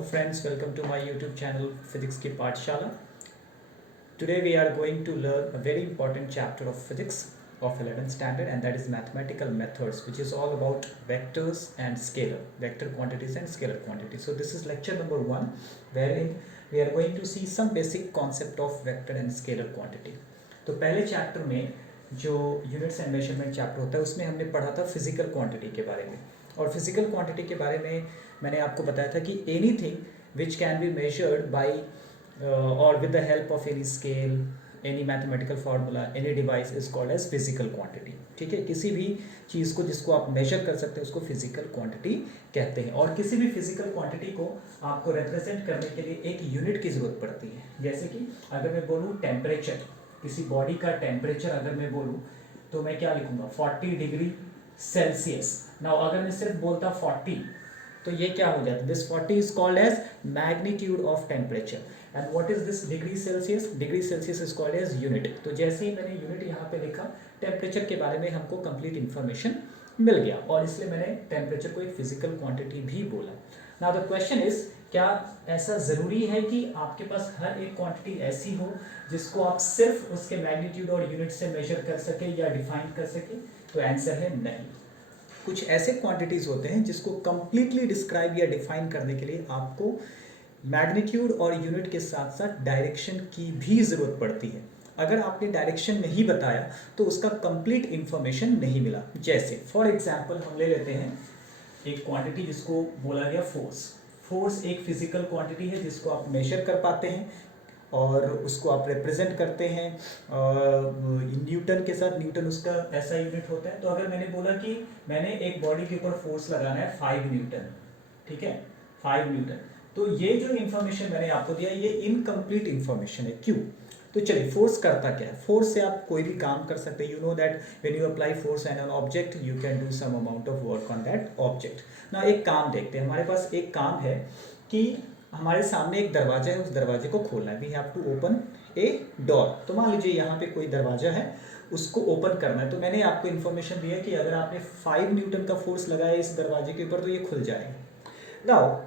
Hello friends, welcome to my YouTube channel Physics की पाठशाला. Today we are going to learn a very important chapter of physics of 11th standard, and that is mathematical methods, which is all about vectors and scalar, vector quantities and scalar quantities. So this is lecture number 1, wherein we are going to see some basic concept of vector and scalar quantity. तो पहले chapter में जो units and measurement chapter होता है उसमें हमने पढ़ा था फिजिकल क्वांटिटी के बारे में, और फिजिकल क्वांटिटी के बारे में मैंने आपको बताया था कि anything which can be measured by और with the help of any scale, any mathematical formula, any device is called as physical quantity. ठीक है, किसी भी चीज़ को जिसको आप मेजर कर सकते हैं उसको फिजिकल क्वांटिटी कहते हैं. और किसी भी फिजिकल क्वांटिटी को आपको रिप्रेजेंट करने के लिए एक यूनिट की ज़रूरत पड़ती है. जैसे कि अगर मैं बोलूँ टेम्परेचर, किसी बॉडी का टेम्परेचर अगर मैं बोलूँ तो मैं क्या लिखूँगा, 40 डिग्री सेल्सियस. नाउ अगर मैं सिर्फ बोलता 40 तो ये क्या हो जाता है, this 40 is called as magnitude of temperature. And what is this degree Celsius, degree Celsius is called as unit. तो जैसे ही मैंने यूनिट यहाँ पे लिखा, टेम्परेचर के बारे में हमको कंप्लीट इन्फॉर्मेशन मिल गया, और इसलिए मैंने टेम्परेचर को एक फिजिकल क्वांटिटी भी बोला. नाउ द क्वेश्चन इज, क्या ऐसा ज़रूरी है कि आपके पास हर एक क्वांटिटी ऐसी हो जिसको आप सिर्फ उसके मैग्नीट्यूड और यूनिट से मेजर कर सके या डिफाइन कर सके? तो आंसर है नहीं. कुछ ऐसे क्वांटिटीज़ होते हैं जिसको कंप्लीटली डिस्क्राइब या डिफाइन करने के लिए आपको मैग्नीट्यूड और यूनिट के साथ साथ डायरेक्शन की भी ज़रूरत पड़ती है. अगर आपने डायरेक्शन नहीं बताया तो उसका कंप्लीट इंफॉर्मेशन नहीं मिला. जैसे फॉर एग्जांपल हम ले लेते हैं एक क्वांटिटी जिसको बोला गया फोर्स. फोर्स एक फिजिकल क्वांटिटी है जिसको आप मेजर कर पाते हैं और उसको आप रिप्रेजेंट करते हैं न्यूटन के साथ. न्यूटन उसका ऐसा यूनिट होता है. तो अगर मैंने बोला कि मैंने एक बॉडी के ऊपर फोर्स लगाना है 5 न्यूटन, ठीक है, 5 न्यूटन, तो ये जो इन्फॉर्मेशन मैंने आपको दिया ये इनकम्प्लीट इन्फॉर्मेशन है. क्यों? तो चलिए, फोर्स करता क्या है. फोर्स से आप कोई भी काम कर सकते हैं. You know that when you apply force on an object you can do some amount of work on that object. ना एक काम देखते हैं. हमारे पास एक काम है कि हमारे सामने एक दरवाजा है, उस दरवाजे को खोलना है. We have to open a door. तो मान लीजिए यहाँ पे कोई दरवाजा है, उसको ओपन करना है. तो मैंने आपको इन्फॉर्मेशन दी है कि अगर आपने 5 न्यूटन का फोर्स लगाया इस दरवाजे के ऊपर तो ये खुल जाएगा. नाउ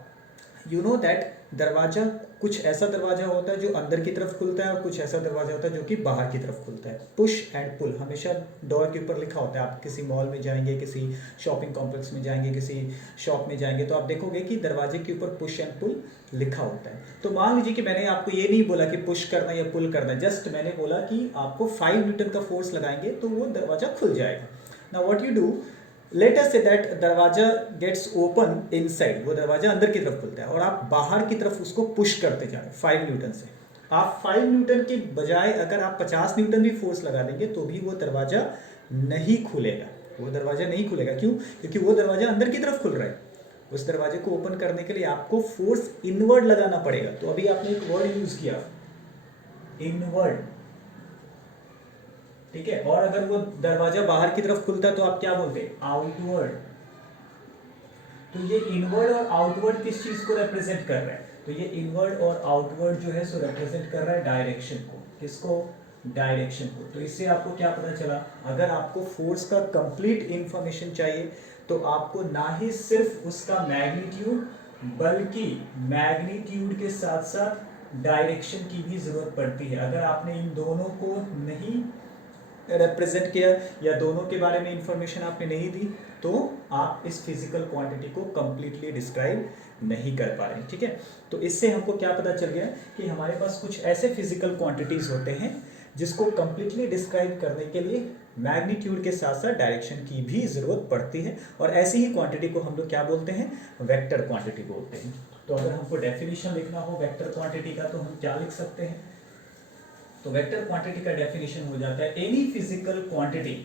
यू नो दैट दरवाजा, कुछ ऐसा दरवाजा होता है जो अंदर की तरफ खुलता है और कुछ ऐसा दरवाजा होता है जो कि बाहर की तरफ खुलता है. पुश एंड पुल हमेशा डोर के ऊपर लिखा होता है. आप किसी मॉल में जाएंगे, किसी शॉपिंग कॉम्प्लेक्स में जाएंगे, किसी शॉप में जाएंगे तो आप देखोगे कि दरवाजे के ऊपर पुश एंड पुल लिखा होता है. तो मान लीजिए कि मैंने आपको ये नहीं बोला कि पुश करना या पुल करना, जस्ट मैंने बोला कि आपको 5 न्यूटन का फोर्स लगाएंगे तो वो दरवाजा खुल जाएगा. Now what you do, let us say that दरवाजा गेट्स ओपन इनसाइड, वो दरवाजा अंदर की तरफ खुलता है और आप बाहर की तरफ उसको पुश करते जा रहे हैं 5 न्यूटन से. आप 5 न्यूटन के बजाय अगर आप 50 न्यूटन भी फोर्स लगा देंगे तो भी वो दरवाजा नहीं खुलेगा. वो दरवाजा नहीं खुलेगा. क्यों? क्योंकि वो दरवाजा अंदर की तरफ खुल रहा है. उस दरवाजे को ओपन करने के लिए आपको फोर्स इनवर्ड लगाना पड़ेगा. तो अभी आपने एक वर्ड यूज किया, इनवर्ड, ठीक है. और अगर वो दरवाजा बाहर की तरफ खुलता है तो आप क्या बोलते हैं, आउटवर्ड. तो ये इनवर्ड और आउटवर्ड किस चीज को रिप्रेजेंट कर रहा है? तो ये इनवर्ड और आउटवर्ड जो है सो रिप्रेजेंट कर रहा है डायरेक्शन को. किसको? डायरेक्शन को. तो इससे आपको क्या पता चला, अगर आपको फोर्स का कंप्लीट इंफॉर्मेशन चाहिए तो आपको ना ही सिर्फ उसका मैग्नीट्यूड बल्कि मैग्नीट्यूड के साथ साथ डायरेक्शन की भी जरूरत पड़ती है. अगर आपने इन दोनों को नहीं रिप्रेजेंट किया या दोनों के बारे में इंफॉर्मेशन आपने नहीं दी तो आप इस फिजिकल क्वांटिटी को कंप्लीटली डिस्क्राइब नहीं कर पा रहे. ठीक है. तो इससे हमको क्या पता चल गया कि हमारे पास कुछ ऐसे फिजिकल क्वांटिटीज होते हैं जिसको कंप्लीटली डिस्क्राइब करने के लिए मैग्नीट्यूड के साथ साथ डायरेक्शन की भी जरूरत पड़ती है. और ऐसी ही क्वांटिटी को हम लोग क्या बोलते हैं, वेक्टर क्वांटिटी बोलते हैं. तो अगर हमको डेफिनेशन लिखना हो वेक्टर क्वांटिटी का तो हम क्या लिख सकते हैं? तो वेक्टर क्वांटिटी का डेफिनेशन हो जाता है any physical quantity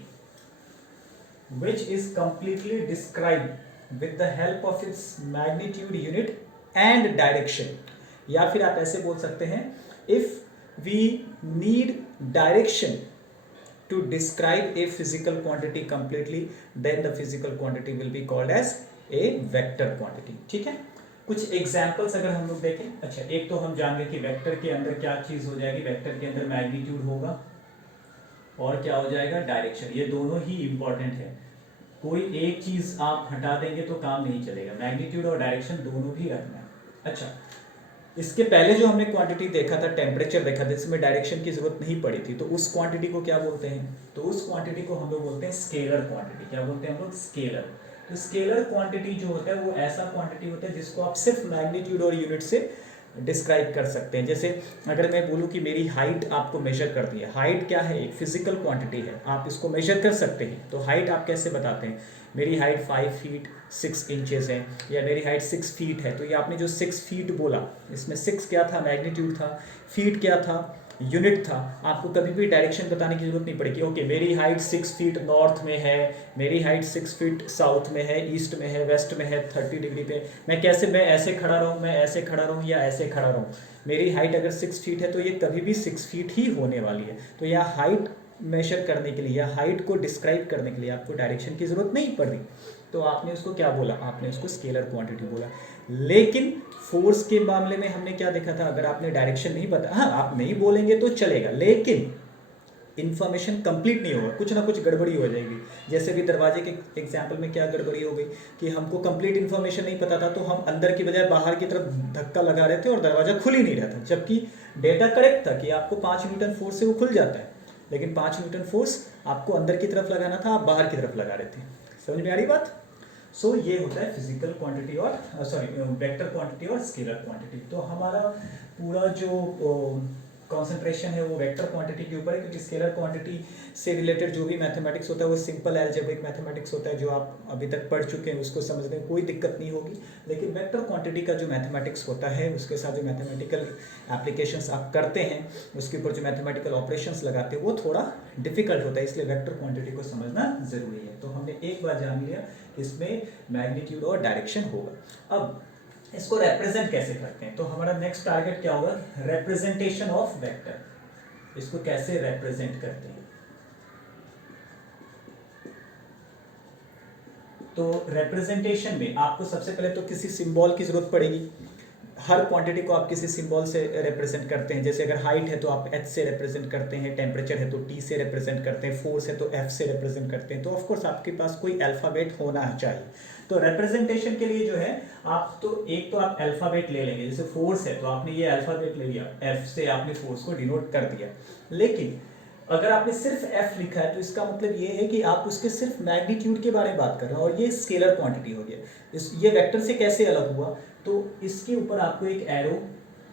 which is completely described with the help of its magnitude unit and direction. या फिर आप ऐसे बोल सकते हैं, if we need direction to describe a physical quantity completely then the physical quantity will be called as a vector quantity. ठीक है. कुछ एग्जाम्पल्स अगर हम लोग देखें. अच्छा, एक तो हम जान गए कि वेक्टर के अंदर क्या चीज हो जाएगी, वेक्टर के अंदर मैग्नीट्यूड होगा और क्या हो जाएगा, डायरेक्शन. ये दोनों ही इंपॉर्टेंट है. कोई एक चीज आप हटा देंगे तो काम नहीं चलेगा. मैग्नीट्यूड और डायरेक्शन दोनों भी रखना है. अच्छा, इसके पहले जो हमने क्वांटिटी देखा था, टेम्परेचर देखा था, जिसमें डायरेक्शन की जरूरत नहीं पड़ी थी, तो उस क्वांटिटी को क्या बोलते हैं? तो उस क्वांटिटी को हम लोग बोलते हैं स्केलर क्वांटिटी। क्या बोलते हैं हम लोग? स्केलर। तो स्केलर क्वांटिटी जो होता है वो ऐसा क्वांटिटी होता है जिसको आप सिर्फ मैग्नीट्यूड और यूनिट से डिस्क्राइब कर सकते हैं। जैसे अगर मैं बोलूँ कि मेरी हाइट आपको मेजर कर दी है, हाइट क्या है? एक फिजिकल क्वांटिटी है, आप इसको मेजर कर सकते हैं। तो हाइट आप कैसे बताते हैं? मेरी हाइट 5 फीट 6 इंचेस है, या मेरी हाइट 6 फीट है। तो ये आपने जो 6 फीट बोला, इसमें 6 क्या था? मैग्नीट्यूड था। फीट क्या था? यूनिट था। आपको कभी भी डायरेक्शन बताने की जरूरत नहीं पड़ेगी। ओके, मेरी हाइट 6 फीट नॉर्थ में है, मेरी हाइट 6 फीट साउथ में है, ईस्ट में है, वेस्ट में है, 30 डिग्री पे। मैं कैसे, मैं ऐसे खड़ा रहूँ, मैं ऐसे खड़ा रहूँ, या ऐसे खड़ा रहूँ? मेरी हाइट अगर 6 फीट है तो ये कभी भी 6 फीट ही होने वाली है। तो यह हाइट मेजर करने के लिए या हाइट को डिस्क्राइब करने के लिए आपको डायरेक्शन की जरूरत नहीं पड़ रही। तो आपने उसको क्या बोला? आपने उसको स्केलर क्वांटिटी बोला। लेकिन फोर्स के मामले में हमने क्या देखा था? अगर आपने डायरेक्शन नहीं बता, हाँ आप नहीं बोलेंगे तो चलेगा, लेकिन इन्फॉर्मेशन कंप्लीट नहीं होगा, कुछ ना कुछ गड़बड़ी हो जाएगी। जैसे भी दरवाजे के एग्जाम्पल में क्या गड़बड़ी हो गई कि हमको कंप्लीट इन्फॉर्मेशन नहीं पता था, तो हम अंदर की बजाय बाहर की तरफ धक्का लगा रहे थे और दरवाजा खुल ही नहीं रहा था, जबकि डेटा करेक्ट था कि आपको 5 न्यूटन फोर्स से वो खुल जाता है, लेकिन 5 न्यूटन फोर्स आपको अंदर की तरफ लगाना था, आप बाहर की तरफ लगा रहे थे। समझ में आ रही बात? सो ये होता है फिजिकल क्वांटिटी और वेक्टर क्वांटिटी और स्केलर क्वांटिटी। तो हमारा पूरा जो कॉन्सेंट्रेशन है वो वेक्टर क्वांटिटी के ऊपर है, क्योंकि स्केलर क्वांटिटी से रिलेटेड जो भी मैथमेटिक्स होता है वो सिंपल एल्जेब्रिक मैथमेटिक्स होता है, जो आप अभी तक पढ़ चुके हैं, उसको समझने में कोई दिक्कत नहीं होगी। लेकिन वेक्टर क्वांटिटी का जो मैथमेटिक्स होता है, उसके साथ जो मैथमेटिकल एप्लीकेशंस आप करते हैं, उसके ऊपर जो मैथमेटिकल ऑपरेशंस लगाते हैं, वो थोड़ा डिफिकल्ट होता है, इसलिए वेक्टर क्वांटिटी को समझना जरूरी है। तो हमने एक बार जान लिया कि इसमें मैग्नीट्यूड और डायरेक्शन होगा। अब इसको रिप्रेजेंट कैसे करते हैं? तो हमारा नेक्स्ट टारगेट क्या होगा? Representation of vector. इसको कैसे रिप्रेजेंट करते हैं? तो रिप्रेजेंटेशन में आपको सबसे पहले तो किसी सिंबल की जरूरत पड़ेगी। हर क्वांटिटी को आप किसी सिंबल से रिप्रेजेंट करते हैं। जैसे अगर हाइट है तो आप h से रिप्रेजेंट करते हैं, टेम्परेचर है तो t से रिप्रेजेंट करते हैं, फोर्स है तो f से रिप्रेजेंट करते हैं। तो ऑफ कोर्स आपके पास कोई अल्फाबेट होना चाहिए। तो रिप्रेजेंटेशन के लिए जो है आप तो एक तो आप अल्फाबेट ले लेंगे। जैसे फोर्स है तो आपने ये अल्फाबेट ले लिया, f से आपने फोर्स को डिनोट कर दिया। लेकिन अगर आपने सिर्फ f लिखा है तो इसका मतलब ये है कि आप उसके सिर्फ मैग्नीट्यूड के बारे में बात कर रहे हैं, और ये स्केलर क्वांटिटी हो गया। ये वेक्टर से कैसे अलग हुआ? तो इसके ऊपर आपको एक एरो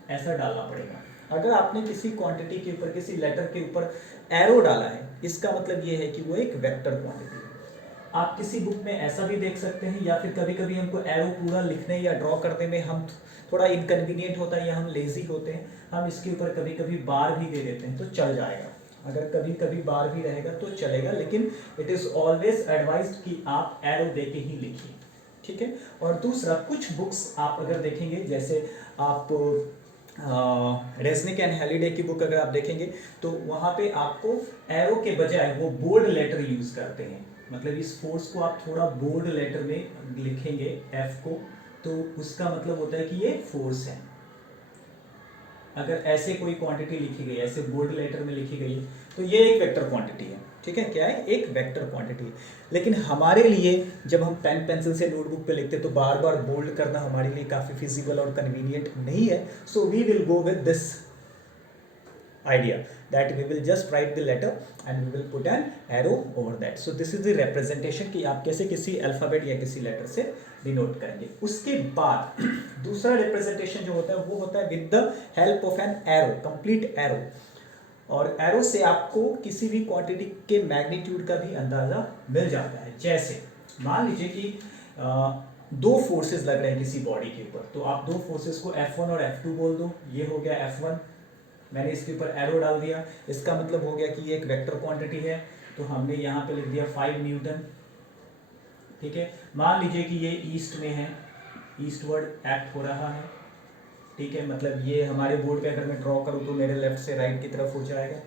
ऐसा डालना पड़ेगा। अगर आपने किसी क्वांटिटी के ऊपर, किसी लेटर के ऊपर एरो डाला है, इसका मतलब ये है कि वो एक वेक्टर क्वांटिटी है। आप किसी बुक में ऐसा भी देख सकते हैं, या फिर कभी कभी हमको एरो पूरा लिखने या ड्रॉ करने में हम थोड़ा इनकन्वीनियंट होता है या हम लेजी होते हैं, हम इसके ऊपर कभी कभी बार भी दे देते हैं, तो चल जाएगा। अगर कभी कभी बार भी रहेगा तो चलेगा, लेकिन इट इज ऑलवेज एडवाइज्ड कि आप एरो दे के ही लिखिए, ठीक है। और दूसरा, कुछ बुक्स आप अगर देखेंगे, जैसे आप रेज़निक एंड हैलिडे की बुक अगर आप देखेंगे तो वहाँ पे आपको एरो के बजाय वो बोल्ड लेटर यूज करते हैं। मतलब इस फोर्स को आप थोड़ा बोल्ड लेटर में लिखेंगे एफ को, तो उसका मतलब होता है कि ये फोर्स है। अगर ऐसे कोई क्वांटिटी लिखी गई, ऐसे बोल्ड लेटर में लिखी गई, तो ये एक वेक्टर क्वांटिटी है, ठीक है। क्या है? एक वेक्टर क्वांटिटी। लेकिन हमारे लिए जब हम पेन पेंसिल से नोटबुक पे लिखते हैं तो बार बार बोल्ड करना हमारे लिए काफ़ी फिजिबल और कन्वीनियंट नहीं है। So we will go with this idea that we will just write the letter and we will put an arrow over that. So this is the representation कि आप कैसे किसी अल्फाबेट या किसी लेटर से डिनोट करेंगे। उसके बाद दूसरा रिप्रेजेंटेशन जो होता है वो होता है with the help of an arrow, complete arrow. और एरो से आपको किसी भी क्वांटिटी के मैग्नीट्यूड का भी अंदाजा मिल जाता है। जैसे मान लीजिए कि दो फोर्सेस लग रहे हैं किसी बॉडी के ऊपर, तो आप दो फोर्सेस को F1 और F2 बोल दो। ये हो गया F1, मैंने इसके ऊपर एरो डाल दिया, इसका मतलब हो गया कि ये एक वेक्टर क्वांटिटी है, तो हमने यहाँ पे लिख दिया 5 न्यूटन, ठीक है। मान लीजिए कि ये ईस्ट में है, ईस्टवर्ड एक्ट हो रहा है, ठीक है। मतलब ये हमारे बोर्ड पे अगर मैं ड्रॉ करूँ तो मेरे लेफ्ट से राइट की तरफ हो जाएगा।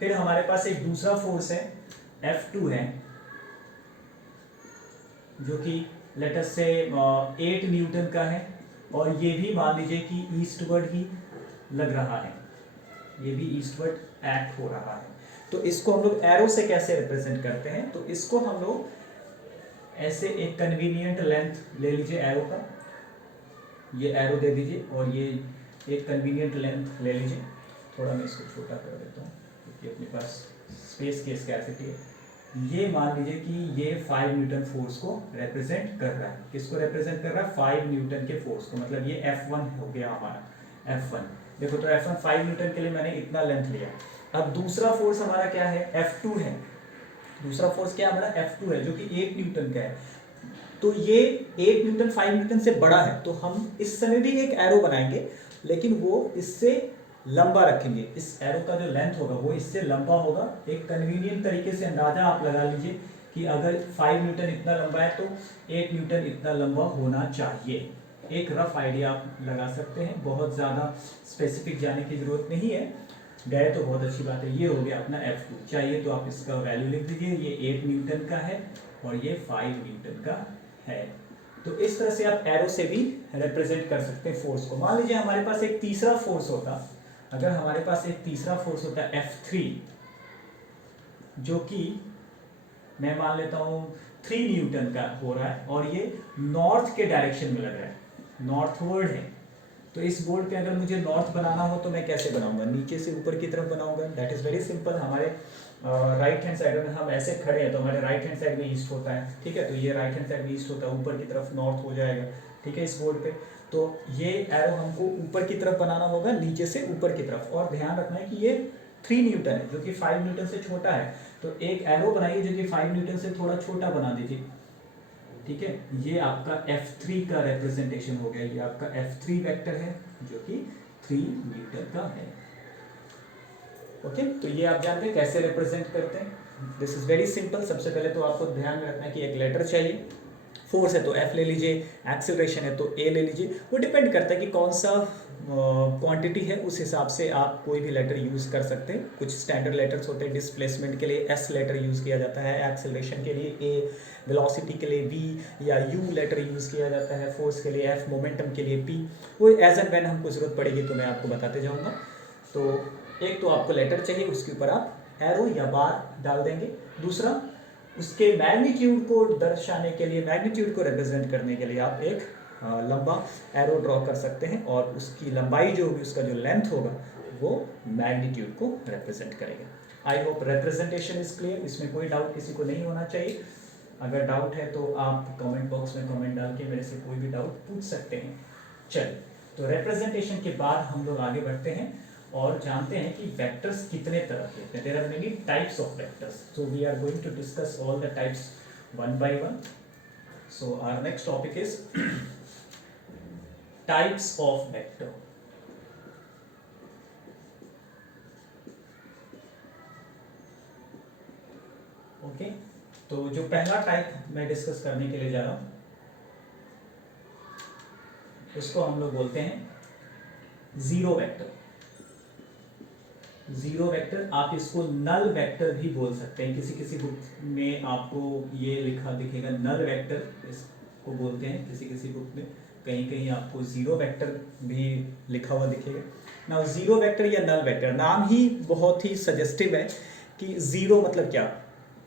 फिर हमारे पास एक दूसरा फोर्स है F2 है, जो कि लेटर से 8 न्यूटन का है, और ये भी मान लीजिए कि ईस्टवर्ड ही लग रहा है, ये भी ईस्टवर्ड एक्ट हो रहा है। तो इसको हम लोग एरो से कैसे रिप्रेजेंट करते हैं? तो इसको हम लोग ऐसे एक कन्वीनियंट लेंथ ले लीजिए एरो का, ये एरो दे दीजिए और ये एक कन्वीनियंट लेंथ ले लीजिए। थोड़ा मैं इसको छोटा कर देता हूँ क्योंकि अपने पास स्पेस की स्कैर्सिटी है। ये मान लीजिए कि ये 5 न्यूटन फोर्स को रिप्रेजेंट कर रहा है। किसको रिप्रेजेंट कर रहा है? 5 न्यूटन के फोर्स को। मतलब ये F1 हो गया हमारा F1। देखो तो F1 5 न्यूटन के लिए मैंने इतना लेंथ लिया। अब दूसरा फोर्स हमारा क्या है? F2 है। दूसरा फोर्स क्या हमारा? F2 है जो कि 8 न्यूटन का है। तो ये 8 न्यूटन 5 न्यूटन से बड़ा है, तो हम इस समय भी एक एरो बनाएंगे लेकिन वो इससे लंबा रखेंगे। इस एरो का जो लेंथ होगा वो इससे लंबा होगा। एक कन्वीनियंट तरीके से अंदाजा आप लगा लीजिए कि अगर 5 न्यूटन इतना लंबा है तो 8 न्यूटन इतना लंबा होना चाहिए। एक रफ आइडिया आप लगा सकते हैं, बहुत ज़्यादा स्पेसिफिक जाने की ज़रूरत नहीं है। गए तो बहुत अच्छी बात है। ये हो गया अपना F2। चाहिए तो आप इसका वैल्यू लिख दीजिए। ये 8 न्यूटन का है और ये 5 न्यूटन का है। तो इस तरह से आप एरो से भी रिप्रेजेंट कर सकते हैं फोर्स को। मान लीजिए हमारे पास एक तीसरा फोर्स होता, अगर हमारे पास एक तीसरा फोर्स होता है F3, जो कि मैं मान लेता हूं 3 न्यूटन का हो रहा है और ये नॉर्थ के डायरेक्शन में लग रहा है, नॉर्थवर्ड है। तो इस बोर्ड पे अगर मुझे नॉर्थ बनाना हो तो मैं कैसे बनाऊंगा? नीचे से ऊपर की तरफ बनाऊंगा। That is very simple. हमारे राइट हैंड साइड में हम ऐसे खड़े हैं तो हमारे राइट हैंड साइड में ईस्ट होता है, ठीक है। तो ये राइट हैंड साइड में ईस्ट होता है, ऊपर की तरफ नॉर्थ हो जाएगा, ठीक है, इस बोर्ड पे। तो ये एरो हमको ऊपर की तरफ बनाना होगा, नीचे से ऊपर की तरफ। और ध्यान रखना है कि ये 3 न्यूटन है जो कि 5 न्यूटन से छोटा है। तो एक एरो बनाइए जो कि 5 न्यूटन से थोड़ा छोटा बना दीजिए, ठीक है। ये आपका F3 का रिप्रेजेंटेशन हो गया। ये आपका F3 वेक्टर है जो कि 3 न्यूटन का है। ओके, तो ये आप जानते हैं कैसे रिप्रेजेंट करते हैं। This is very simple. सबसे पहले तो आपको ध्यान में रखना है कि एक लेटर चाहिए। फोर्स है तो F ले लीजिए, एक्सेलरेशन है तो A ले लीजिए। वो डिपेंड करता है कि कौन सा क्वांटिटी है, उस हिसाब से आप कोई भी लेटर यूज़ कर सकते हैं। कुछ स्टैंडर्ड लेटर्स होते हैं। डिस्प्लेसमेंट के लिए S लेटर यूज़ किया जाता है, एक्सेलरेशन के लिए A, वेलोसिटी के लिए V या U लेटर यूज़ किया जाता है, फोर्स के लिए F, मोमेंटम के लिए P। वो एज एंड व्हेन हमको ज़रूरत पड़ेगी तो मैं आपको बताते जाऊँगा। तो एक तो आपको लेटर चाहिए, उसके ऊपर आप एरो या बार डाल देंगे। दूसरा, उसके मैग्नीट्यूड को दर्शाने के लिए, मैग्नीट्यूड को रिप्रेजेंट करने के लिए आप एक लंबा एरो ड्रॉ कर सकते हैं और उसकी लंबाई जो होगी, उसका जो लेंथ होगा वो मैग्नीट्यूड को रिप्रेजेंट करेगा। I hope representation is clear. इसमें कोई डाउट किसी को नहीं होना चाहिए। अगर डाउट है तो आप कमेंट बॉक्स में कमेंट डाल के मेरे से कोई भी डाउट पूछ सकते हैं। चलिए, तो रिप्रेजेंटेशन के बाद हम लोग आगे बढ़ते हैं और जानते हैं कि वेक्टर्स कितने तरह के होते हैं। There are many types of vectors, so we are going to discuss all the types one by one. So our next topic is types of vector. Okay, तो जो पहला टाइप मैं डिस्कस करने के लिए जा रहा हूं उसको हम लोग बोलते हैं जीरो वेक्टर। जीरो वेक्टर, आप इसको नल वेक्टर भी बोल सकते हैं। किसी किसी बुक में आपको ये लिखा दिखेगा नल वेक्टर इसको बोलते हैं, किसी किसी बुक में कहीं कहीं आपको जीरो वेक्टर भी लिखा हुआ दिखेगा। ना जीरो वेक्टर या नल वेक्टर, नाम ही बहुत ही सजेस्टिव है कि जीरो मतलब क्या,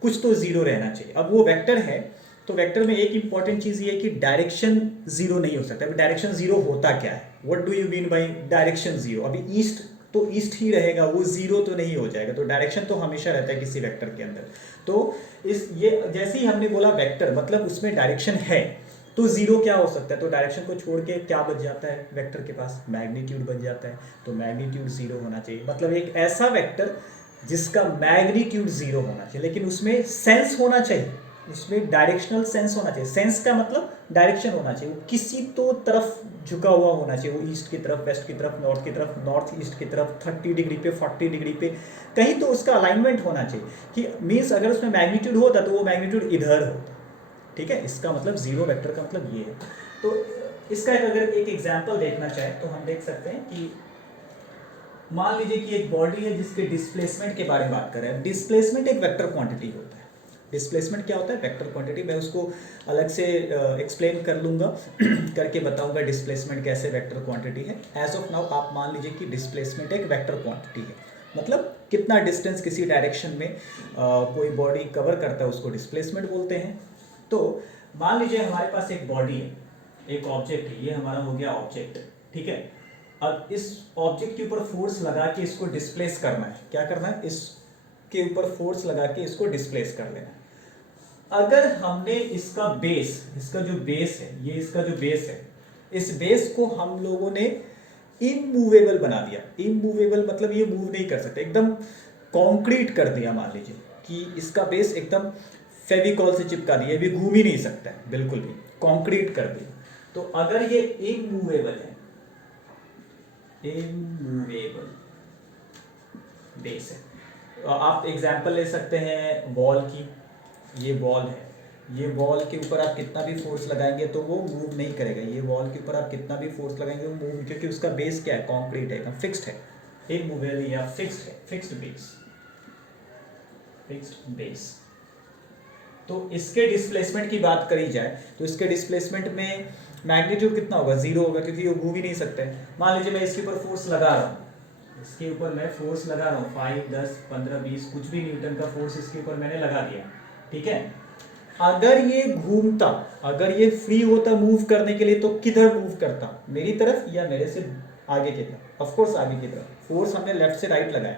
कुछ तो जीरो रहना चाहिए। अब वो वेक्टर है तो वेक्टर में एक इंपॉर्टेंट चीज ये है कि डायरेक्शन जीरो नहीं हो सकता। डायरेक्शन जीरो होता क्या है, what do you mean by direction zero? अभी ईस्ट तो ईस्ट ही रहेगा, वो जीरो तो नहीं हो जाएगा। तो डायरेक्शन तो हमेशा रहता है किसी वेक्टर के अंदर। तो इस ये जैसे ही हमने बोला वेक्टर मतलब उसमें डायरेक्शन है, तो जीरो क्या हो सकता है? तो डायरेक्शन को छोड़ के क्या बच जाता है वेक्टर के पास? मैग्नीट्यूड बच जाता है। तो मैग्नीट्यूड जीरो होना चाहिए। मतलब एक ऐसा वेक्टर जिसका मैग्नीट्यूड जीरो होना चाहिए, लेकिन उसमें सेंस होना चाहिए, इसमें डायरेक्शनल सेंस होना चाहिए। सेंस का मतलब डायरेक्शन होना चाहिए, वो किसी तो तरफ झुका हुआ होना चाहिए। वो ईस्ट की तरफ, वेस्ट की तरफ, नॉर्थ की तरफ, नॉर्थ ईस्ट की तरफ, 30 डिग्री पे, 40 डिग्री पे कहीं तो उसका अलाइनमेंट होना चाहिए। कि मीन्स अगर उसमें मैग्नीट्यूड होता तो वो मैग्नीट्यूड इधर होता, ठीक है। इसका मतलब जीरो वेक्टर का मतलब ये है। तो इसका अगर एक एग्जाम्पल देखना चाहे तो हम देख सकते हैं कि मान लीजिए कि एक बॉडी है जिसके डिस्प्लेसमेंट के बारे में बात कर रहे हैं। डिस्प्लेसमेंट एक वेक्टर क्वांटिटी होता है। डिस्प्लेसमेंट क्या होता है? Vector quantity. मैं उसको अलग से एक्सप्लेन कर लूँगा करके बताऊँगा डिस्प्लेसमेंट कैसे वेक्टर क्वांटिटी है। एज ऑफ नाउ आप मान लीजिए कि डिस्प्लेसमेंट एक वेक्टर क्वांटिटी है, मतलब कितना डिस्टेंस किसी डायरेक्शन में कोई बॉडी कवर करता है उसको डिस्प्लेसमेंट बोलते हैं। तो मान लीजिए हमारे पास एक बॉडी है, एक ऑब्जेक्ट है, ये हमारा हो गया ऑब्जेक्ट, ठीक है। अब इस ऑब्जेक्ट के ऊपर फोर्स लगा के इसको डिस्प्लेस करना है। क्या करना है? इसके ऊपर फोर्स लगा के इसको डिस्प्लेस कर लेना है। अगर हमने इसका बेस, इसका जो बेस है, ये इसका जो बेस है, इस बेस को हम लोगों ने इमूवेबल बना दिया। इमूवेबल मतलब ये मूव नहीं कर सकते, एकदम कॉन्क्रीट कर दिया। मान लीजिए कि इसका बेस एकदम फेविकॉल से चिपका दिया, भी घूम ही नहीं सकता है, बिल्कुल भी कॉन्क्रीट कर दिया। तो अगर ये इमूवेबल है, इमूवेबल बेस है, आप एग्जांपल ले सकते हैं वॉल की। ये वॉल है, ये वॉल के ऊपर आप कितना भी फोर्स लगाएंगे तो वो मूव नहीं करेगा। ये वॉल के ऊपर आप कितना भी फोर्स लगाएंगे वो मूव, क्योंकि उसका बेस क्या है? कंक्रीट है, एकदम फिक्स्ड है, इमूवेबल या फिक्स्ड है, फिक्स्ड बेस, फिक्स्ड बेस। तो इसके डिस्प्लेसमेंट की बात करी जाए तो इसके डिस्प्लेसमेंट में मैग्नीट्यूड कितना होगा? जीरो होगा, क्योंकि ये मूव ही नहीं सकते। मान लीजिए मैं इसके ऊपर फोर्स लगा रहा हूँ, इसके ऊपर मैं फोर्स लगा रहा हूँ 5, 10, 15, 20 कुछ भी न्यूटन का फोर्स इसके ऊपर मैंने लगा दिया, ठीक है। अगर ये घूमता, अगर ये फ्री होता मूव करने के लिए तो किधर मूव करता? मेरी तरफ या मेरे से आगे की तरफ? ऑफ कोर्स आगे की तरफ। फोर्स हमने लेफ्ट से राइट लगाया,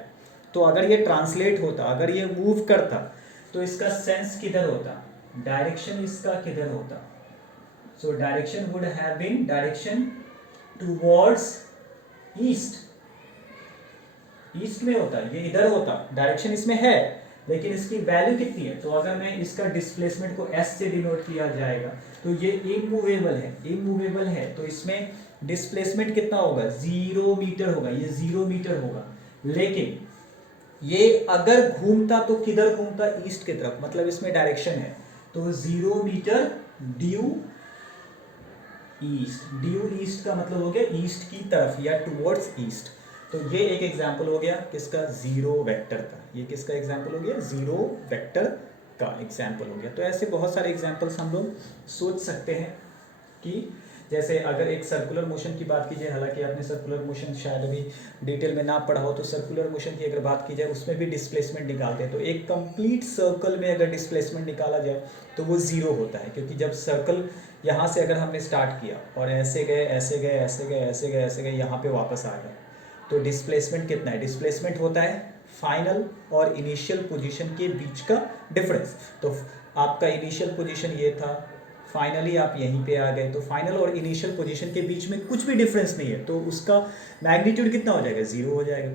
तो अगर ये ट्रांसलेट होता, अगर ये मूव करता तो इसका सेंस किधर होता? डायरेक्शन इसका किधर होता? So direction would have been direction towards east, east में होता, ये इधर होता, डायरेक्शन इसमें है, लेकिन इसकी वैल्यू कितनी है? तो अगर मैं इसका डिस्प्लेसमेंट को s से डिनोट किया जाएगा तो ये इमूवेबल है, इमूवेबल है, तो इसमें डिस्प्लेसमेंट कितना होगा? 0 मीटर होगा, ये 0 मीटर होगा। लेकिन ये अगर घूमता तो किधर घूमता? ईस्ट की तरफ, मतलब इसमें डायरेक्शन है, तो 0 metre due east. Due east का मतलब हो गया ईस्ट की तरफ या टुवर्ड्स ईस्ट। तो ये एक एग्जाम्पल हो गया किसका? जीरो वेक्टर का। ये किसका एग्जाम्पल हो गया? जीरो वेक्टर का एग्जाम्पल हो गया। तो ऐसे बहुत सारे एग्जाम्पल्स हम लोग सोच सकते हैं कि जैसे अगर एक सर्कुलर मोशन की बात की जाए, हालांकि आपने सर्कुलर मोशन शायद अभी डिटेल में ना पढ़ा हो, तो सर्कुलर मोशन की अगर बात की जाए उसमें भी डिस्प्लेसमेंट निकालते हैं। तो एक कंप्लीट सर्कल में अगर डिस्प्लेसमेंट निकाला जाए तो वो जीरो होता है, क्योंकि जब सर्कल यहाँ से अगर हमने स्टार्ट किया और ऐसे गए ऐसे गए ऐसे गए ऐसे गए ऐसे गए यहाँ पे वापस आ गए, तो डिस्प्लेसमेंट कितना है? डिस्प्लेसमेंट होता है फाइनल और इनिशियल पोजीशन के बीच का डिफरेंस। तो आपका इनिशियल पोजीशन ये था, फाइनली आप यहीं पे आ गए, तो फाइनल और इनिशियल पोजीशन के बीच में कुछ भी डिफरेंस नहीं है, तो उसका मैग्नीट्यूड कितना हो जाएगा? जीरो हो जाएगा।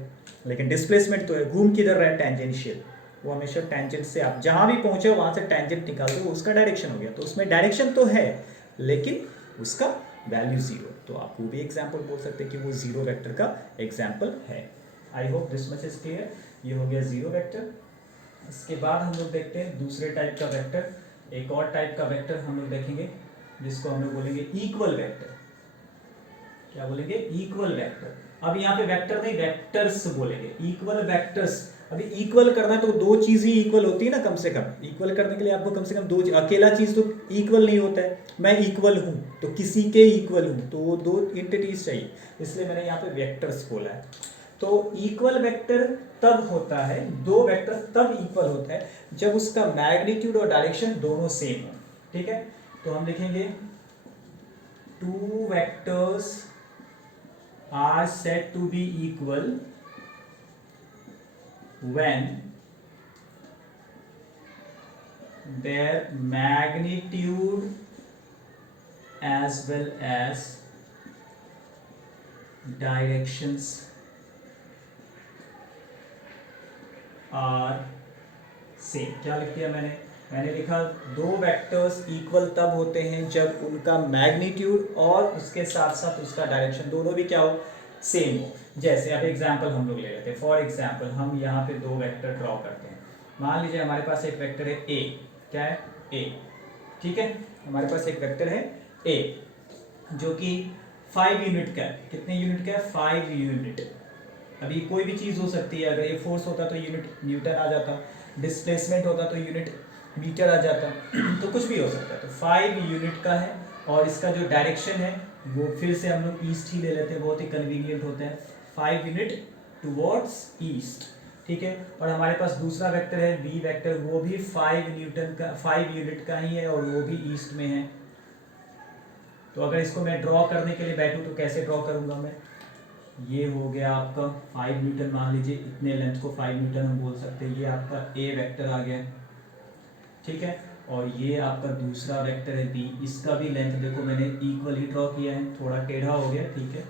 लेकिन डिस्प्लेसमेंट तो है, घूम किधर रहा है? टेंजेंशियल, वो हमेशा टेंजेंट से आप जहाँ भी पहुँचे वहाँ से टेंजेंट निकाल दो, उसका डायरेक्शन हो गया। तो उसमें डायरेक्शन तो है लेकिन उसका वैल्यू जीरो। तो आप वो भी एग्जाम्पल बोल सकते हैं कि वो जीरो वेक्टर का एग्जाम्पल है। आई hope this much is clear. ये हो गया जीरो वेक्टर। इसके बाद हम लोग देखते हैं दूसरे टाइप का वेक्टर। एक और टाइप का वेक्टर हम लोग देखेंगे जिसको हम लोग बोलेंगे इक्वल वेक्टर। क्या बोलेंगे? Equal vector. अब यहाँ पे वेक्टर नहीं, वेक्टर्स बोलेंगे, इक्वल वेक्टर्स। अभी इक्वल करना है तो दो चीज ही इक्वल होती है ना, कम से कम। इक्वल करने के लिए आपको कम से कम दो, अकेला चीज तो इक्वल नहीं होता है। मैं इक्वल हूँ तो किसी के इक्वल हूँ, तो वो दो एंटिटीज चाहिए, इसलिए मैंने यहाँ पे वेक्टर्स बोला है। तो इक्वल वेक्टर तब होता है, दो वेक्टर तब इक्वल होता है जब उसका मैग्नीट्यूड और डायरेक्शन दोनों सेम हो, ठीक है। तो हम लिखेंगे two vectors are said to be equal when their magnitude as well as directions are same। क्या लिख दिया मैंने लिखा दो वेक्टर्स इक्वल तब होते हैं जब उनका मैग्नीट्यूड और उसके साथ साथ उसका डायरेक्शन दोनों भी क्या हो? सेम हो। जैसे अब एग्जांपल हम लोग ले लेते हैं। फॉर एग्जांपल हम यहाँ पे दो वेक्टर ड्रॉ करते हैं। मान लीजिए हमारे पास एक वेक्टर है ए। क्या है? ए, ठीक है। हमारे पास एक वेक्टर है ए जो कि 5 यूनिट का है। कितने यूनिट का है? 5 यूनिट। अभी कोई भी चीज़ हो सकती है, अगर ये फोर्स होता तो यूनिट न्यूटन आ जाता, डिस्प्लेसमेंट होता तो यूनिट मीटर आ जाता, तो कुछ भी हो सकता है। तो 5 यूनिट का है और इसका जो डायरेक्शन है वो फिर से हम लोग ईस्ट ही ले लेते हैं, बहुत ही कन्वीनियंट होता है। 5 यूनिट टुवर्ड्स ईस्ट, ठीक है। और हमारे पास दूसरा वेक्टर है बी वेक्टर, वो भी 5 यूनिट का ही है और वो भी ईस्ट में है। तो अगर इसको मैं ड्रॉ करने के लिए बैठूं तो कैसे ड्रॉ करूंगा मैं, ये हो गया आपका 5 न्यूटन, मान लीजिए इतने लेंथ को 5 न्यूटन हम बोल सकते हैं, ये आपका ए वेक्टर आ गया, ठीक है। और ये आपका दूसरा वेक्टर है बी, इसका भी लेंथ देखो मैंने इक्वली ड्रॉ किया है, थोड़ा टेढ़ा हो गया, ठीक है,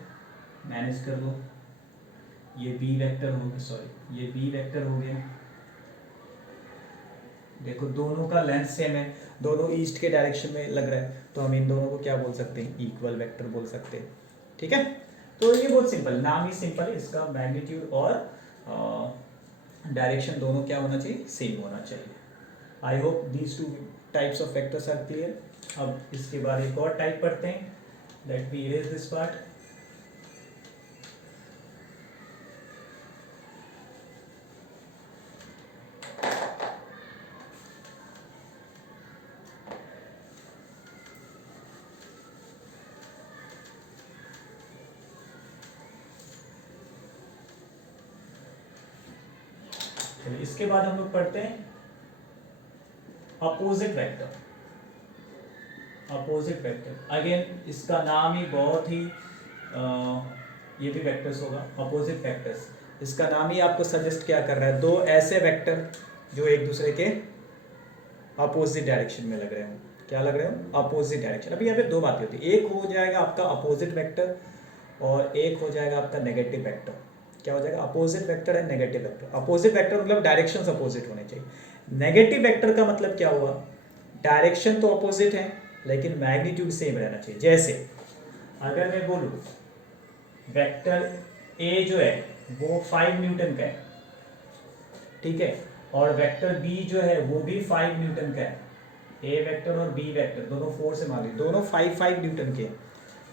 मैनेज कर लो। ये बी वेक्टर हो गया, सॉरी ये बी वेक्टर हो गया, देखो दोनों का लेंथ सेम है, दोनों ईस्ट के डायरेक्शन में लग रहा है, तो हम इन दोनों को क्या बोल सकते हैं, इक्वल वेक्टर बोल सकते हैं, ठीक है। तो ये बहुत सिंपल, नाम ही सिंपल है, इसका मैग्नीट्यूड और डायरेक्शन दोनों क्या होना चाहिए, सेम होना चाहिए। I hope these two types of vectors are clear. अब इसके बाद एक और टाइप पढ़ते हैं, let me erase this part. इसके बाद हम लोग पढ़ते हैं opposite vector. Opposite vector again इसका नाम ही बहुत ही ये भी वेक्टर्स होगा, अपोजिट वेक्टर्स। इसका नाम ही आपको सजेस्ट क्या कर रहा है, दो ऐसे वेक्टर जो एक दूसरे के अपोजिट डायरेक्शन में लग रहे हो। क्या लग रहे हो, अपोजिट डायरेक्शन। अभी यहाँ पे दो बातें होती है, एक हो जाएगा आपका अपोजिट वेक्टर और एक हो जाएगा आपका नेगेटिव वेक्टर। क्या हो जाएगा, opposite vector and negative vector. Opposite vector मतलब डायरेक्शंस अपोजिट होने चाहिए। नेगेटिव वेक्टर का मतलब क्या हुआ, डायरेक्शन तो अपोजिट है लेकिन मैग्नीट्यूड सेम रहना चाहिए। जैसे अगर मैं बोलूं वेक्टर ए जो है वो 5 न्यूटन का है, ठीक है, और वेक्टर बी जो है वो भी 5 न्यूटन का है। ए वेक्टर और बी वेक्टर दोनों 4 से मान ली, दोनों 5 न्यूटन के।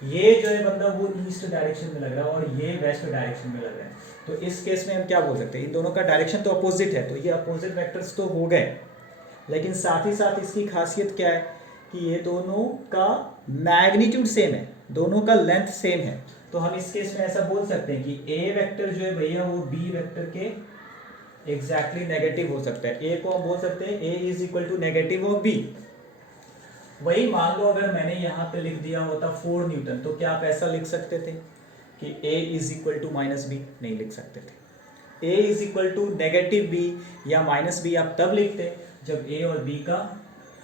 ये जो है बंदा वो ईस्ट डायरेक्शन में लग रहा है और ये वेस्ट डायरेक्शन में लग रहा है, तो इस केस में हम क्या बोल सकते हैं, इन दोनों का डायरेक्शन तो अपोजिट है, तो ये अपोजिट वेक्टर्स तो हो गए, लेकिन साथ ही साथ इसकी खासियत क्या है कि ये दोनों का मैग्नीट्यूड सेम है, दोनों का लेंथ सेम है। तो हम इस केस में ऐसा बोल सकते हैं कि ए वेक्टर जो है भैया वो बी वेक्टर के एग्जैक्टली नेगेटिव हो सकता है। ए को हम बोल सकते हैं A is equal to negative of B. वही मान लो अगर मैंने यहाँ पे लिख दिया होता 4 न्यूटन, तो क्या आप ऐसा लिख सकते थे कि a is equal to minus B, नहीं लिख सकते थे। a is equal to negative B या माइनस बी आप तब लिखते जब a और b का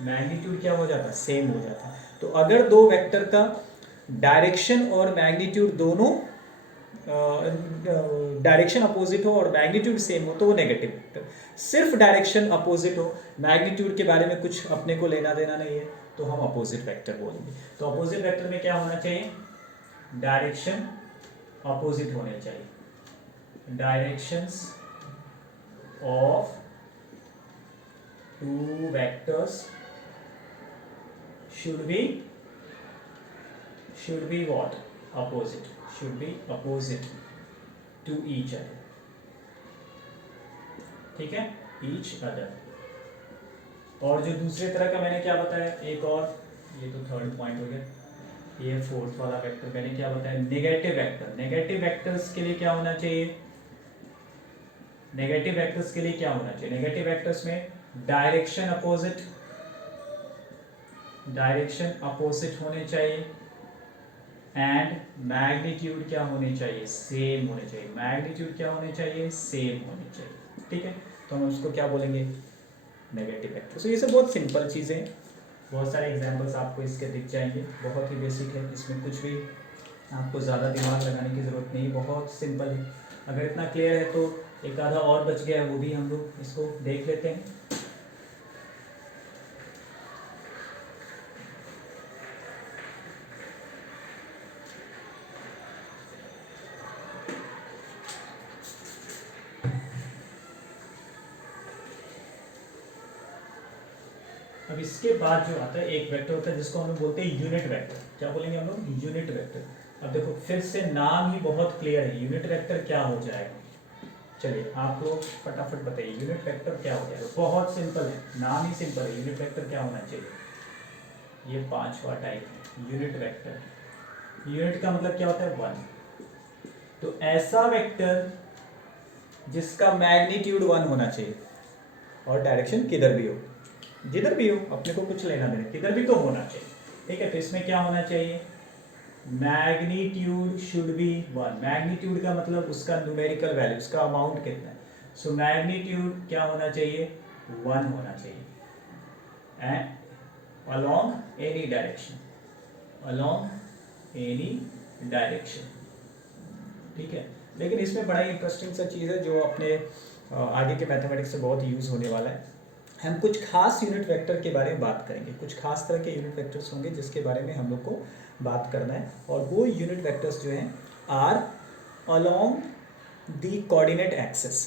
मैग्नीट्यूड क्या हो जाता, सेम हो जाता। तो अगर दो वेक्टर का डायरेक्शन और मैग्नीट्यूड दोनों डायरेक्शन अपोजिट हो और मैग्नीट्यूड सेम हो तो वो नेगेटिव वेक्टर। सिर्फ डायरेक्शन अपोजिट हो, मैग्नीट्यूड के बारे में कुछ अपने को लेना देना नहीं है, तो हम अपोजिट वेक्टर बोलेंगे। तो अपोजिट वेक्टर में क्या होना चाहिए, डायरेक्शन अपोजिट होने चाहिए। Directions of two vectors should be what, opposite, should be opposite to each other, ठीक है, each other। और जो दूसरे तरह का मैंने क्या बताया, एक और, ये तो थर्ड पॉइंट हो गया, ये फोर्थ वाला वेक्टर मैंने क्या बताया, नेगेटिव वेक्टर। नेगेटिव वेक्टर्स के लिए क्या होना चाहिए, नेगेटिव वेक्टर्स के लिए क्या होना चाहिए, नेगेटिव वेक्टर्स में डायरेक्शन अपोजिट, डायरेक्शन अपोजिट होने चाहिए एंड मैग्नीट्यूड क्या होने चाहिए, सेम होने चाहिए। मैग्नीट्यूड क्या होने चाहिए, सेम होने चाहिए, ठीक है। तो हम उसको क्या बोलेंगे, नेगेटिव वेक्टर। तो ये सब बहुत सिंपल चीज़ें हैं, बहुत सारे एग्जांपल्स आपको इसके दिख जाएंगे, बहुत ही बेसिक है, इसमें कुछ भी आपको ज़्यादा दिमाग लगाने की ज़रूरत नहीं, बहुत सिंपल है। अगर इतना क्लियर है तो एक आधा और बच गया है, वो भी हम लोग इसको देख लेते हैं। अब इसके बाद जो आता है एक वेक्टर होता है जिसको हम लोग बोलते हैं यूनिट वेक्टर। क्या बोलेंगे हम लोग, यूनिट वेक्टर। अब देखो फिर से नाम ही बहुत क्लियर है, यूनिट वेक्टर क्या हो जाएगा। चलिए आप लोग फटाफट बताइए यूनिट वेक्टर क्या हो जाएगा। बहुत सिंपल है, नाम ही सिंपल है। यूनिट वेक्टर क्या होना चाहिए, ये पांचवा टाइप है यूनिट वेक्टर। यूनिट का मतलब क्या होता है, 1। तो ऐसा वेक्टर जिसका मैग्नीट्यूड 1 होना चाहिए और डायरेक्शन किधर भी हो, जिधर भी हो, अपने को कुछ लेना देना, किधर भी तो होना चाहिए, ठीक है। तो इसमें क्या होना चाहिए, मैग्नीट्यूड शुड बी 1। मैग्नीट्यूड का मतलब उसका न्यूमेरिकल वैल्यू, उसका अमाउंट कितना है। सो मैग्नीट्यूड क्या होना चाहिए, 1 होना चाहिए। And along any direction, along any direction, ठीक है। लेकिन इसमें बड़ा ही इंटरेस्टिंग सा चीज़ है जो अपने आगे के मैथमेटिक्स से बहुत यूज़ होने वाला है। हम कुछ खास यूनिट वेक्टर के बारे में बात करेंगे, कुछ खास तरह के यूनिट वेक्टर्स होंगे जिसके बारे में हम लोग को बात करना है। और वो यूनिट वेक्टर्स जो हैं are along the coordinate axis,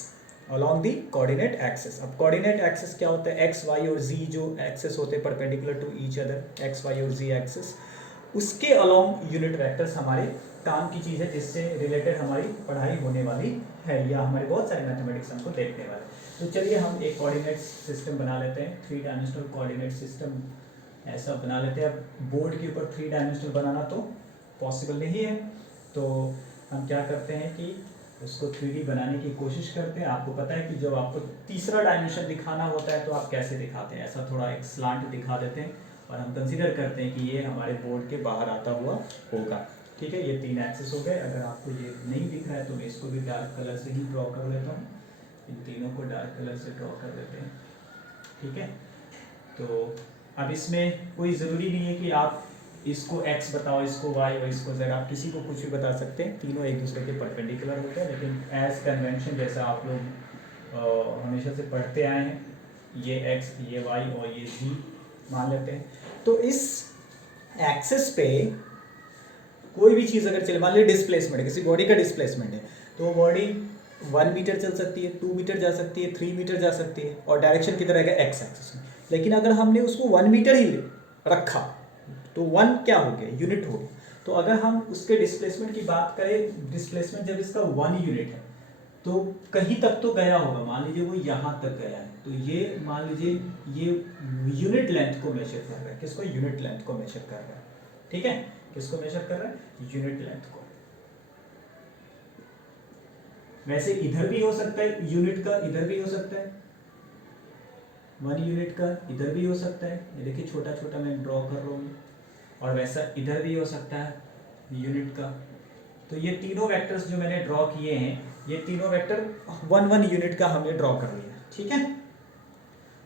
along the coordinate axis. अब कोऑर्डिनेट एक्सिस क्या होता है, एक्स वाई और जी जो एक्सिस होते हैं perpendicular to each other, X Y और जी एक्सिस, उसके अलोंग यूनिट वेक्टर्स हमारे काम की चीज़ है, जिससे रिलेटेड हमारी पढ़ाई होने वाली है या हमारे बहुत सारे मैथमेटिक्स हमको देखने वाले। तो चलिए हम एक कोऑर्डिनेट सिस्टम बना लेते हैं, 3 डायमेंशनल कोऑर्डिनेट सिस्टम ऐसा बना लेते हैं। अब बोर्ड के ऊपर 3 डायमेंशनल बनाना तो पॉसिबल नहीं है, तो हम क्या करते हैं कि उसको 3D बनाने की कोशिश करते हैं। आपको पता है कि जब आपको तीसरा डायमेंशन दिखाना होता है तो आप कैसे दिखाते हैं, ऐसा थोड़ा एक स्लांट दिखा देते हैं और हम कंसीडर करते हैं कि ये हमारे बोर्ड के बाहर आता हुआ होगा, ठीक है। ये 3 एक्सिस हो गए। अगर आपको ये नहीं दिख रहा है तो मैं इसको भी डार्क कलर से ही ड्रॉ कर लेता हूँ, इन तीनों को डार्क कलर से ड्रॉ कर देते हैं, ठीक है। तो अब इसमें कोई ज़रूरी नहीं है कि आप इसको x बताओ, इसको y और इसको z, आप किसी को कुछ भी बता सकते हैं, तीनों एक दूसरे के परपेंडिकुलर होते हैं। लेकिन एज कन्वेंशन जैसा आप लोग हमेशा से पढ़ते आए हैं, ये x, ये y और ये z मान लेते हैं। तो इस एक्सिस पे कोई भी चीज़ अगर चले, मान लीजिए डिस्प्लेसमेंट है, किसी बॉडी का डिस्प्लेसमेंट है, तो वो बॉडी 1 मीटर चल सकती है, 2 मीटर जा सकती है, 3 मीटर जा सकती है, और डायरेक्शन किधर रहेगा, एक्स एक्सिस में। लेकिन अगर हमने उसको 1 मीटर ही रखा तो 1 क्या हो गया, यूनिट हो गया। तो अगर हम उसके डिस्प्लेसमेंट की बात करें, डिस्प्लेसमेंट जब इसका 1 यूनिट है तो कहीं तक तो गया होगा, मान लीजिए वो यहाँ तक गया है, तो ये मान लीजिए ये यूनिट लेंथ को मेजर कर रहा है, किसको, यूनिट लेंथ को मेजर कर रहा है, ठीक है। किसको मेजर कर रहा है, यूनिट लेंथ को। वैसे इधर भी हो सकता है यूनिट का, इधर भी हो सकता है 1 यूनिट का, इधर भी हो सकता है, ये देखिए छोटा छोटा मैं ड्रॉ कर रहा हूँ, और वैसा इधर भी हो सकता है यूनिट का। तो ये तीनों वेक्टर्स जो मैंने ड्रॉ किए हैं, ये तीनों वेक्टर 1 यूनिट का हमने ड्रॉ कर लिया, ठीक है।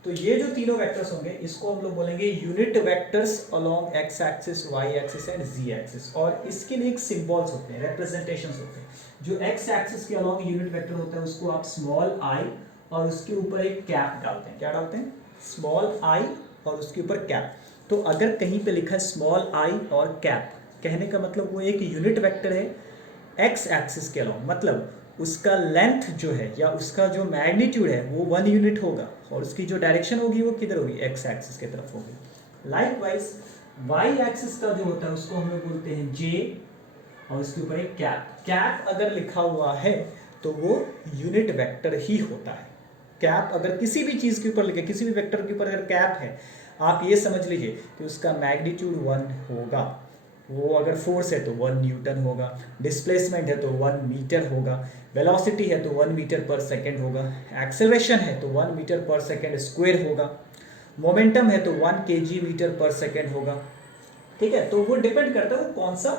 तो ये जो तीनों वेक्टर्स होंगे इसको हम लोग बोलेंगे unit vectors along X axis, Y axis and Z axis. और इसके लिए एक सिंबल्स होते हैं, रिप्रेजेंटेशंस होते हैं। जो एक्स एक्सिस के अलोंग यूनिट वेक्टर होता है उसको आप स्मॉल आई और उसके ऊपर एक कैप डालते हैं, क्या डालते हैं, स्मॉल आई और उसके ऊपर कैप। तो अगर कहीं पे लिखा है स्मॉल आई और कैप, कहने का मतलब वो एक यूनिट वेक्टर है एक्स एक्सिस के अलोंग, मतलब उसका लेंथ जो है या उसका जो मैग्नीट्यूड है वो 1 यूनिट होगा, और उसकी जो डायरेक्शन होगी वो किधर होगी, एक्स एक्सिस की तरफ होगी। लाइकवाइज वाई एक्सिस का जो होता है उसको हम लोग बोलते हैं जे, और उसके ऊपर एक कैप। कैप अगर लिखा हुआ है तो वो यूनिट वेक्टर ही होता है। कैप अगर किसी भी चीज़ के ऊपर लिखे, किसी भी वेक्टर के ऊपर अगर कैप है, आप ये समझ लीजिए कि उसका मैग्नीट्यूड 1 होगा। वो अगर फोर्स है तो 1 न्यूटन होगा, डिस्प्लेसमेंट है तो 1 मीटर होगा, वेलोसिटी है तो 1 मीटर पर सेकेंड होगा, एक्सेलरेशन है तो 1 मीटर पर सेकेंड स्क्वायर होगा, मोमेंटम है तो 1 kg मीटर पर सेकेंड होगा, ठीक है। तो वो डिपेंड करता है वो कौन सा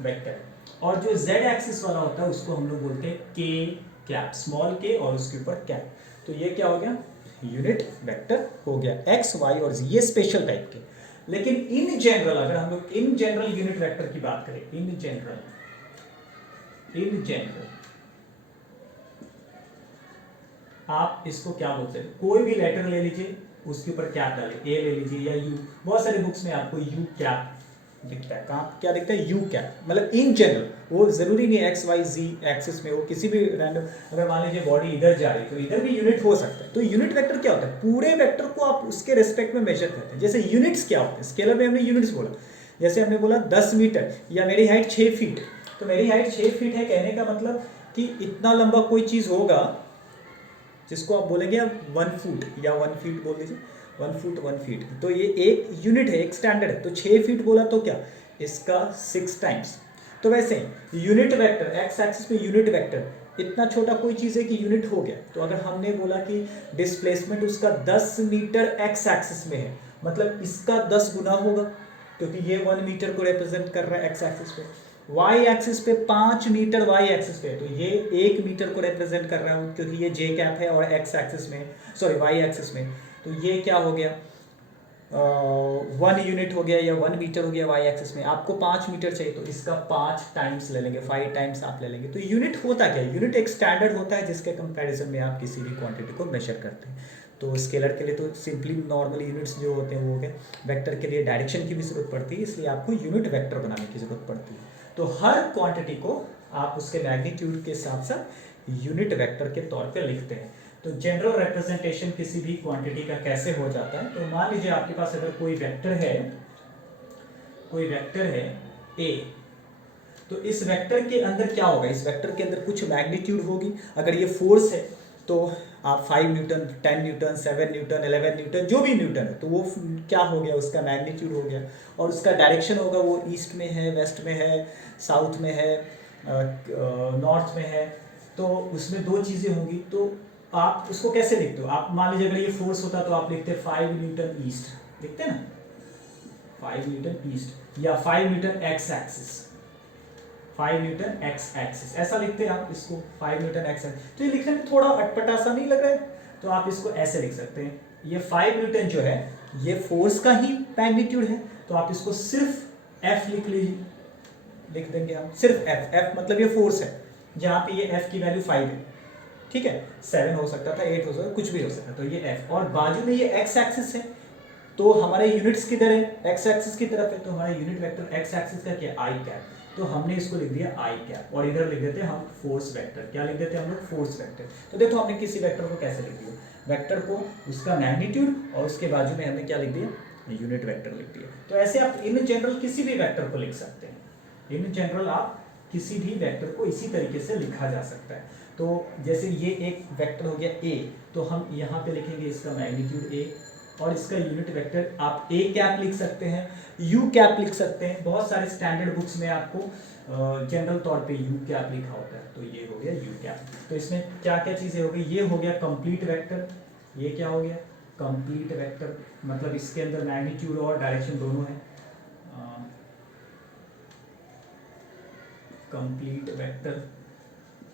वेक्टर है। और जो z एक्सिस वाला होता है उसको हम लोग बोलते हैं k कैप, स्मॉल k और उसके ऊपर कैप। तो ये क्या हो गया, यूनिट वेक्टर हो गया, x, y और z, ये स्पेशल टाइप के। लेकिन इन जनरल, अगर हम लोग इन जनरल यूनिट वेक्टर की बात करें, इन जनरल आप इसको क्या बोलते हैं, कोई भी लेटर ले लीजिए उसके ऊपर कैप डालिए, ए ले लीजिए या यू, बहुत सारी बुक्स में आपको यू कैप दिखता है, कहाँ क्या दिखता है, यू कैप। मतलब इन जनरल, वो जरूरी नहीं एक्स वाई जी एक्सिस में हो, किसी भी रैंडम, अगर मान लीजिए बॉडी इधर जा रही है तो इधर भी यूनिट हो सकता है। तो यूनिट वेक्टर क्या होता है, पूरे वेक्टर को आप उसके रेस्पेक्ट में मेजर करते हैं। जैसे यूनिट्स क्या होते हैं, स्केलर में हमने यूनिट्स बोला, जैसे हमने बोला 10 मीटर या मेरी हाइट 6 फीट, तो मेरी हाइट 6 फीट है, कहने का मतलब कि इतना लंबा कोई चीज़ होगा जिसको आप बोलेंगे 1 फुट या 1 फीट बोल दीजिए, 1 फुट 1 फीट, तो ये एक यूनिट है, एक स्टैंडर्ड है। तो 6 फीट बोला तो क्या, इसका 6 टाइम्स। तो वैसे यूनिट वेक्टर, एक्स एक्सिस पे यूनिट वेक्टर, इतना छोटा कोई चीज़ है कि यूनिट हो गया। तो अगर हमने बोला कि डिस्प्लेसमेंट उसका 10 मीटर एक्स एक्सिस में है, मतलब इसका 10 गुना होगा, क्योंकि ये 1 मीटर को रिप्रेजेंट कर रहा है एक्स एक्सिस पे, वाई एक्सिस पे 5 मीटर वाई एक्सिस पे, तो ये 1 मीटर को रिप्रेजेंट कर रहा हूँ क्योंकि ये जे कैप है, और एक्स एक्सिस में, सॉरी वाई एक्सिस में, तो ये क्या हो गया, 1 यूनिट हो गया या 1 मीटर हो गया वाई एक्सिस में। आपको 5 मीटर चाहिए तो इसका 5 टाइम्स ले लेंगे, 5 टाइम्स आप ले लेंगे। तो यूनिट होता क्या है, यूनिट एक स्टैंडर्ड होता है जिसके कंपैरिजन में आप किसी भी क्वांटिटी को मेजर करते हैं। तो स्केलर के लिए तो सिंपली नॉर्मल यूनिट्स जो होते हैं वो हो गए, वेक्टर के लिए डायरेक्शन की भी जरूरत पड़ती है, इसलिए आपको यूनिट वेक्टर बनाने की जरूरत पड़ती है। तो हर क्वांटिटी को आप उसके मैग्नीट्यूड के साथ साथ यूनिट वेक्टर के तौर पे लिखते हैं। तो जनरल रिप्रेजेंटेशन किसी भी क्वांटिटी का कैसे हो जाता है, तो मान लीजिए आपके पास अगर कोई वेक्टर है a, तो इस वेक्टर के अंदर क्या होगा, इस वेक्टर के अंदर कुछ मैग्नीट्यूड होगी। अगर ये फोर्स है तो आप 5 न्यूटन, 10 न्यूटन, 7 न्यूटन, 11 न्यूटन, जो भी न्यूटन है, तो वो क्या हो गया, उसका मैग्नीट्यूड हो गया। और उसका डायरेक्शन होगा, वो ईस्ट में है, वेस्ट में है, साउथ में है, नॉर्थ में है। तो उसमें दो चीज़ें होंगी। तो आप उसको कैसे लिखते हो, आप मान लीजिए अगर ये फोर्स होता तो आप लिखते 5 न्यूटन ईस्ट, लिखते हैं ना, 5 न्यूटन ईस्ट, या 5 Newton x axis, 5 Newton x axis, ऐसा लिखते हैं आप इसको, 5 न्यूटन एक्स एक्सिस। तो ये लिखने में थोड़ा अटपटा सा नहीं लग रहा है, तो आप इसको ऐसे लिख सकते हैं, ये 5 न्यूटन जो है ये फोर्स का ही मैग्नीट्यूड है, तो आप इसको सिर्फ एफ लिख देंगे हम, सिर्फ एफ, एफ मतलब ये फोर्स है, जहाँ पे ये एफ की वैल्यू 5 है, ठीक है, 7 हो सकता था, 8 हो सकता, कुछ भी हो सकता, तो ये एफ, और बाजू में ये एक्स एक्सिस है, तो हमारे यूनिट्स किधर है, एक्स एक्सिस की तरफ है, तो हमारा यूनिट वेक्टर एक्स एक्सिस का क्या, आई कैप, तो हमने इसको लिख दिया आई कैप, और इधर लिख देते हैं हम फोर्स वेक्टर, क्या लिख देते हैं हम लोग, फोर्स वेक्टर। तो देखो हमने किसी वेक्टर को कैसे लिख दिया, वेक्टर को उसका मैग्नीट्यूड, और उसके बाजू में हमने क्या लिख दिया, यूनिट वेक्टर लिख दिया। तो ऐसे आप इन जनरल किसी भी वेक्टर को लिख सकते हैं, इन जनरल आप किसी भी वेक्टर को इसी तरीके से लिखा जा सकता है। तो जैसे ये एक वेक्टर हो गया a, तो हम यहाँ पे लिखेंगे इसका मैग्नीट्यूड a, और इसका यूनिट वेक्टर आप a कैप लिख सकते हैं, u कैप लिख सकते हैं, बहुत सारे स्टैंडर्ड बुक्स में आपको जनरल तौर पे u कैप लिखा होता है, तो ये हो गया u कैप। तो इसमें क्या क्या चीज़ें हो गई, ये हो गया कंप्लीट वेक्टर, ये क्या हो गया, कंप्लीट वेक्टर, मतलब इसके अंदर मैग्नीट्यूड और डायरेक्शन दोनों है, कंप्लीट वेक्टर,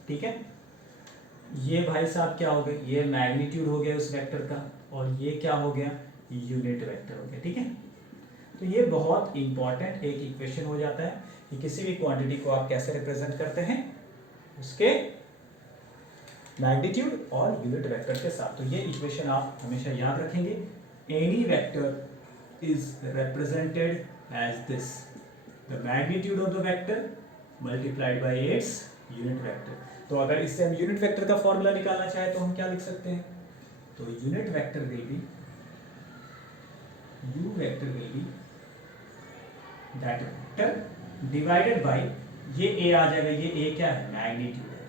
ठीक है। ये भाई साहब क्या हो गए, ये मैग्नीट्यूड हो गया उस वेक्टर का, और ये क्या हो गया, यूनिट वेक्टर हो गया, ठीक है। तो ये बहुत इंपॉर्टेंट एक इक्वेशन हो जाता है कि किसी भी क्वांटिटी को आप कैसे रिप्रेजेंट करते हैं, उसके मैग्नीट्यूड और यूनिट वेक्टर के साथ। तो ये इक्वेशन आप हमेशा याद रखेंगे, any vector is represented as this, the magnitude of the vector multiplied by its unit vector. तो अगर इससे हम यूनिट वेक्टर का फॉर्मूला निकालना चाहे तो हम क्या लिख सकते हैं, तो unit vector will be, you vector will be that vector divided by, ये a आ जाएगा, ये a क्या है, मैग्नीट्यूड है।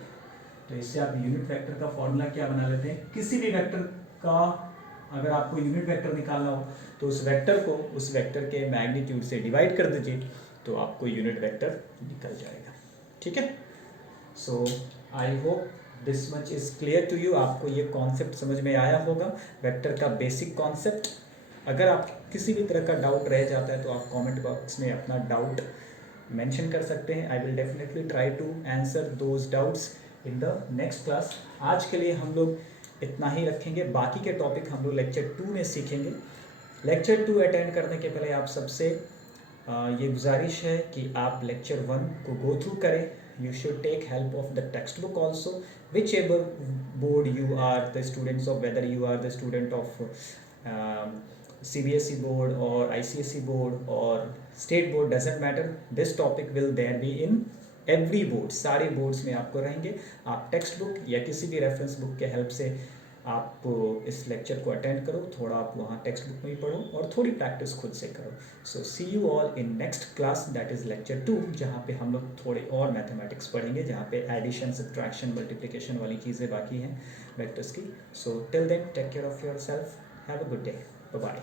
तो इससे आप यूनिट वेक्टर का फॉर्मूला क्या बना लेते हैं, किसी भी वेक्टर का अगर आपको यूनिट वेक्टर निकालना हो तो उस वेक्टर को उस वेक्टर के मैग्नीट्यूड से डिवाइड कर दीजिए, तो आपको यूनिट वेक्टर निकल जाएगा, ठीक है। So I hope this much is clear to you, आपको ये कॉन्सेप्ट समझ में आया होगा, वेक्टर का बेसिक कॉन्सेप्ट। अगर आप किसी भी तरह का डाउट रह जाता है तो आप कमेंट बॉक्स में अपना डाउट मेंशन कर सकते हैं, I will definitely try to answer those doubts in the next class. आज के लिए हम लोग इतना ही रखेंगे, बाकी के टॉपिक हम लोग लेक्चर 2 में सीखेंगे। लेक्चर 2 अटेंड करने के पहले आप सबसे ये गुजारिश है कि आप लेक्चर 1 को गो थ्रू करें। You should take help of the textbook also, whichever board you are the students of, whether you are the student of CBSE board or ICSE board or state board, doesn't matter, this topic will there be in every board, सारे boards में आपको रहेंगे। आप text book या किसी भी reference book के help से आप इस लेक्चर को अटेंड करो, थोड़ा आप वहाँ टेक्स्ट बुक में ही पढ़ो और थोड़ी प्रैक्टिस खुद से करो। So see you all in next class, that is lecture 2, जहाँ पे हम लोग थोड़े और मैथमेटिक्स पढ़ेंगे, जहाँ पे एडिशन, सब्ट्रैक्शन, मल्टीप्लिकेशन वाली चीज़ें बाकी हैं वेक्टर्स की। So till then take care of yourself, have a good day, bye bye.